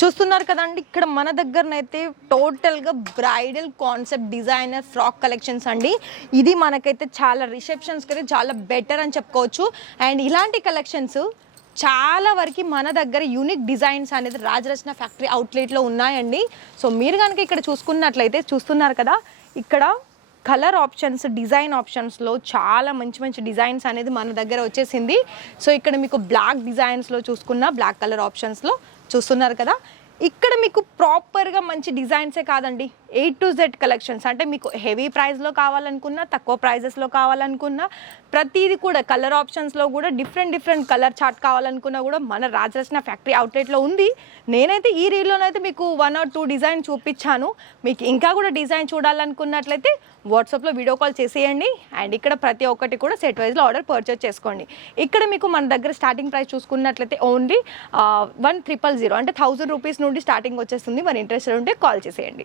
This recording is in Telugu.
చూస్తున్నారు కదండి ఇక్కడ మన దగ్గరనైతే టోటల్గా bridal concept designer frock collections అండి. ఇది మనకైతే చాలా రిసెప్షన్స్కి అయితే చాలా బెటర్ అని చెప్పుకోవచ్చు. అండ్ ఇలాంటి కలెక్షన్స్ చాలా వరకు మన దగ్గర యూనిక్ డిజైన్స్ అనేది రాజరచన ఫ్యాక్టరీ అవుట్లెట్లో ఉన్నాయండి. సో మీరు కనుక ఇక్కడ చూసుకున్నట్లయితే చూస్తున్నారు కదా ఇక్కడ కలర్ ఆప్షన్స్ డిజైన్ ఆప్షన్స్లో చాలా మంచి మంచి డిజైన్స్ అనేది మన దగ్గర వచ్చేసింది. సో ఇక్కడ మీకు బ్లాక్ డిజైన్స్లో చూసుకున్న బ్లాక్ కలర్ ఆప్షన్స్లో చూస్తున్నారు కదా. ఇక్కడ మీకు ప్రాపర్గా మంచి డిజైన్సే కాదండి. ఏ టు జెడ్ కలెక్షన్స్ అంటే మీకు హెవీ ప్రైస్లో కావాలనుకున్నా తక్కువ ప్రైజెస్లో కావాలనుకున్నా ప్రతిదీ కూడా కలర్ ఆప్షన్స్లో కూడా డిఫరెంట్ డిఫరెంట్ కలర్ చార్ట్ కావాలనుకున్నా కూడా మన రాజరచన ఫ్యాక్టరీ అవుట్లెట్లో ఉంది. నేనైతే ఈ రీల్లోనైతే మీకు వన్ ఆర్ టూ డిజైన్ చూపించాను. మీకు ఇంకా కూడా డిజైన్ చూడాలనుకున్నట్లయితే వాట్సాప్లో వీడియో కాల్ చేసేయండి. అండ్ ఇక్కడ ప్రతి ఒక్కటి కూడా సెట్ వైజ్లో ఆర్డర్ పర్చేస్ చేసుకోండి. ఇక్కడ మీకు మన దగ్గర స్టార్టింగ్ ప్రైస్ చూసుకున్నట్లయితే ఓన్లీ వన్ ట్రిపుల్ జీరో అంటే థౌజండ్ రూపీస్ నుండి స్టార్టింగ్ వచ్చేస్తుంది. మరి ఇంట్రెస్టెడ్ ఉంటే కాల్ చేసేయండి.